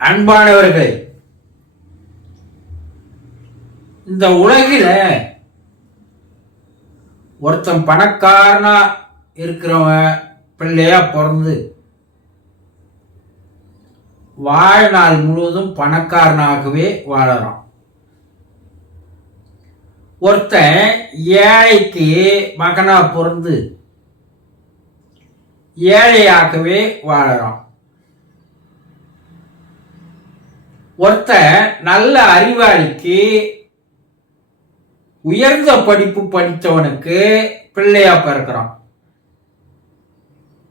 அன்பானவர்களே, இந்த உலகில ஒருத்தன் பணக்காரனா இருக்கிறவன் பிள்ளையா பிறந்து வாழ்நாள் முழுவதும் பணக்காரனாகவே வாழறான். ஒருத்தன் ஏழைக்கு மகனா பிறந்து ஏழையாகவே வாழறான். ஒருத்தன் நல்ல அறிவாளிக்கு உயர்ந்த படிப்பு படித்தவனுக்கு பிள்ளையா பிறக்கிறான்.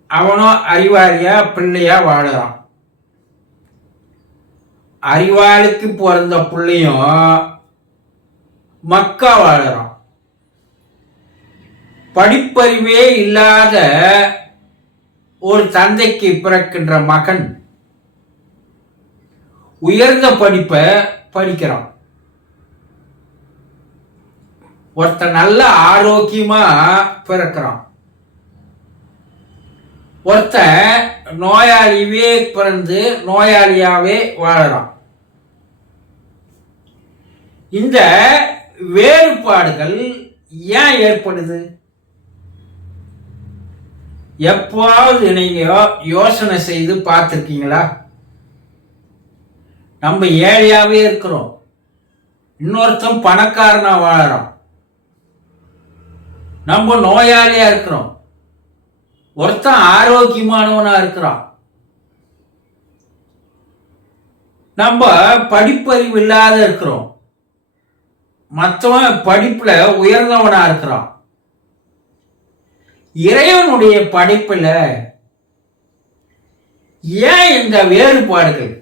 அவனும் அறிவாளியா பிள்ளையா வாழறான். அறிவாளிக்கு பிறந்த பிள்ளையும் மக்கா வாழறான். படிப்பறிவே இல்லாத ஒரு தந்தைக்கு பிறக்கின்ற மகன் உயர்ந்த படிப்பை படிக்கிறான். ஒருத்தன் நல்ல ஆரோக்கியமா பிறக்கிறான். ஒருத்தன் நோயாளியே பிறந்து நோயாளியாவே வாழறான். இந்த வேறுபாடுகள் ஏன் ஏற்படுது? எப்போது நீங்க யோசனை செய்து பார்த்திருக்கீங்களா? நம்ம ஏழையாவே இருக்கிறோம், இன்னொருத்தன் பணக்காரனா வாழறோம். நம்ம நோயாளியா இருக்கிறோம், ஒருத்தன் ஆரோக்கியமானவனா இருக்கிறான். நம்ம படிப்பறிவு இல்லாத இருக்கிறோம், மற்றவன் படிப்புல உயர்ந்தவனா இருக்கிறான். இறைவனுடைய படைப்புல ஏன் இந்த வேறுபாடுகள்?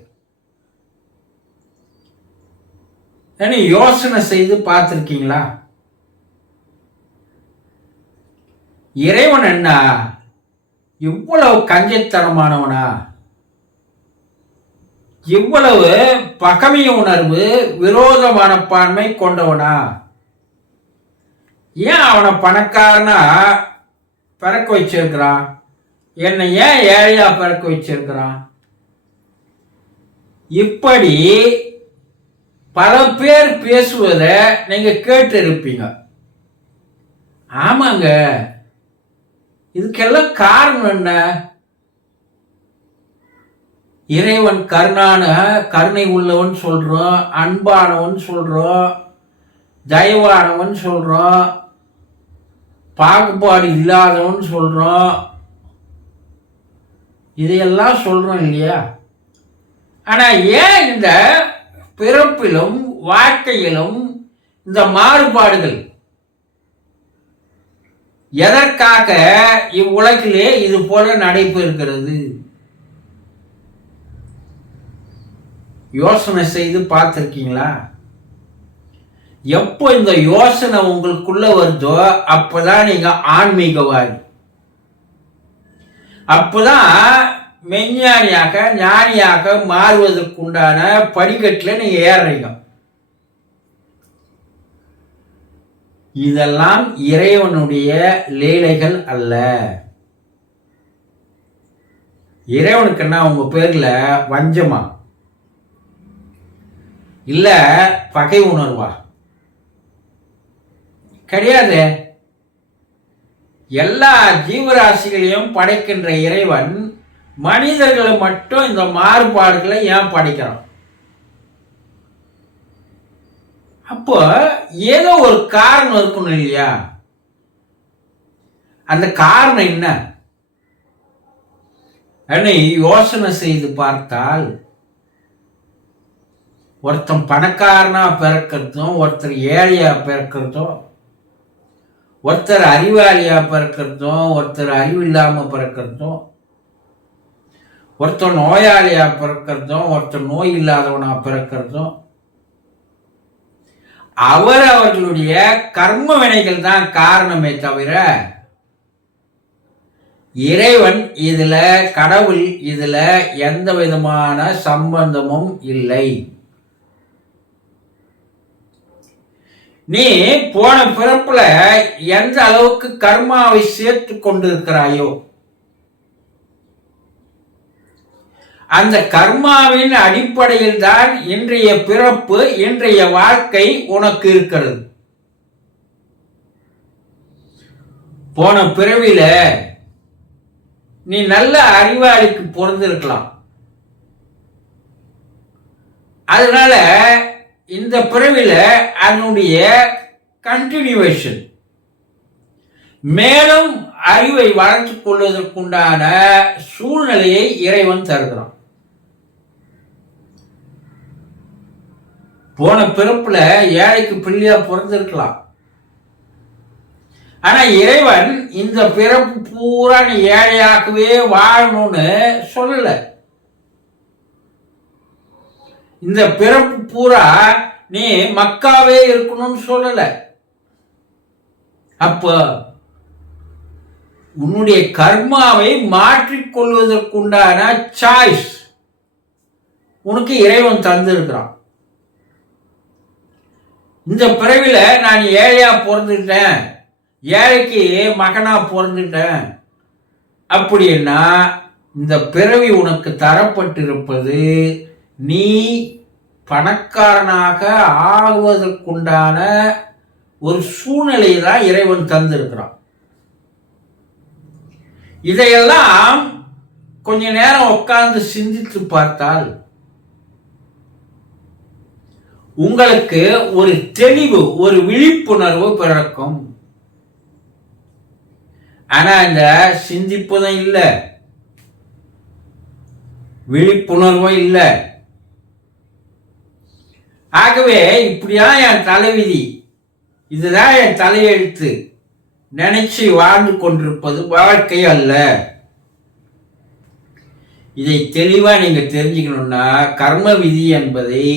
யோசனை செய்து பார்த்திருக்கீங்களா? இறைவன் என்ன இவ்வளவு கஞ்சத்தனமானவனா? இவ்வளவு பகைமை உணர்வு, விரோத மனப்பான்மை கொண்டவனா? ஏன் அவனை பணக்காரனா பிறக்க வச்சிருக்கிறான்? என்னை ஏன் ஏழையா பிறக்க வச்சிருக்கிறான்? இப்படி பல பேர் பேசுவதை நீங்க கேட்டு இருப்பீங்க. ஆமாங்க, இதுக்கெல்லாம் காரணம் என்ன? இறைவன் கருணை உள்ளவன் சொல்றோம், அன்பானவன் சொல்றோம், தயவானவன் சொல்றோம், பாகுபாடு இல்லாதவன் சொல்றோம், இதையெல்லாம் சொல்றோம் இல்லையா? ஆனா ஏன் இந்த பிறப்பிலும் வாழ்க்கையிலும் இந்த மாறுபாடுகள்? எதற்காக இவ்வுலகிலே இது போல நடைபெறுகிறது? யோசனை செய்து பார்த்திருக்கீங்களா? எப்போ இந்த யோசனை உங்களுக்குள்ள வருதோ அப்பதான் நீங்க ஆன்மீகவாதி, அப்பதான் மெஞ்ஞானியாக ஞானியாக மாறுவதற்குண்டான படிக்கட்டில் நீங்க ஏறுறீங்க. இதெல்லாம் இறைவனுடைய லீலைகள் அல்ல. இறைவனுக்கு என்ன உங்க பேர்ல வஞ்சமா இல்ல பகை உணர்வா? கிடையாது. எல்லா ஜீவராசிகளையும் படைக்கின்ற இறைவன் மனிதர்களை மட்டும் இந்த மாறுபாடுகளை ஏன் படைக்கிறான்? அப்போ ஏதோ ஒரு காரணம் இருக்கணும் இல்லையா? அந்த காரணம் என்ன? யோசனை செய்து பார்த்தால் ஒருத்தன் பணக்காரனா பிறக்கிறதும் ஒருத்தர் ஏழையா பிறக்கிறதும், ஒருத்தர் அறிவாளியா பிறக்கிறதும் ஒருத்தர் அறிவு இல்லாம பிறக்கிறதும், ஒருத்தர் நோயாளியா பிறக்கிறதும் ஒருத்தர் நோய் இல்லாதவனா பிறக்கிறதும் அவர்களுடைய கர்ம வினைகள் தான் காரணமே தவிர இறைவன் இதுல, கடவுள் இதுல எந்த விதமான சம்பந்தமும் இல்லை. நீ போன பிறப்புல எந்த அளவுக்கு கர்மாவை சேர்த்து கொண்டிருக்கிறாயோ அந்த கர்மாவின் அடிப்படையில் தான் இன்றைய பிறப்பு, இன்றைய வாழ்க்கை உனக்கு இருக்கிறது. போன பிறவில நீ நல்ல அறிவாளிக்கு பிறந்திருக்கலாம். அதனால இந்த பிறவில அதனுடைய கண்டினியூவேஷன், மேலும் அறிவை வளர்த்துக் கொள்வதற்குண்டான சூழ்நிலையை இறைவன் தருகிறான். போன பிறப்புல ஏழைக்கு பிள்ளையா பிறந்திருக்கலாம். ஆனா இறைவன் இந்த பிறப்பு பூரா நீ ஏழையாகவே வாழணும்னு சொல்லல. இந்த பிறப்பு பூரா நீ மக்காவே இருக்கணும்னு சொல்லல. அப்ப உன்னுடைய கர்மாவை மாற்றிக்கொள்வதற்குண்டான சாய்ஸ் உனக்கு இறைவன் தந்திருக்கிறான். இந்த பிறவில நான் ஏழையா பிறந்துட்டேன், ஏழைக்கு மகனா பிறந்துட்டேன் அப்படின்னா இந்த பிறவி உனக்கு தரப்பட்டிருப்பது நீ பணக்காரனாக ஆகுவதற்குண்டான ஒரு சூழ்நிலையை தான் இறைவன் தந்திருக்கிறான். இதையெல்லாம் கொஞ்ச நேரம் உட்கார்ந்து சிந்தித்து பார்த்தால் உங்களுக்கு ஒரு தெளிவு, ஒரு விழிப்புணர்வு பிறக்கும். ஆனா இந்த சிந்திப்பதும் இல்லை, விழிப்புணர்வும் இல்லை. ஆகவே இப்படிதான் என் தலைவிதி, இதுதான் என் தலையெழுத்து நினைச்சு வாழ்ந்து கொண்டிருப்பது வாழ்க்கை அல்ல. இதை தெளிவா நீங்க தெரிஞ்சுக்கணும்னா கர்ம விதி என்பதை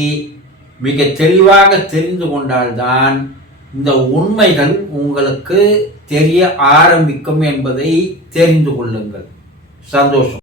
மிக தெளிவாக தெரிந்து கொண்டால்தான் இந்த உண்மைகள் உங்களுக்கு தெரிய ஆரம்பிக்கும் என்பதை தெரிந்து கொள்ளுங்கள். சந்தோஷம்.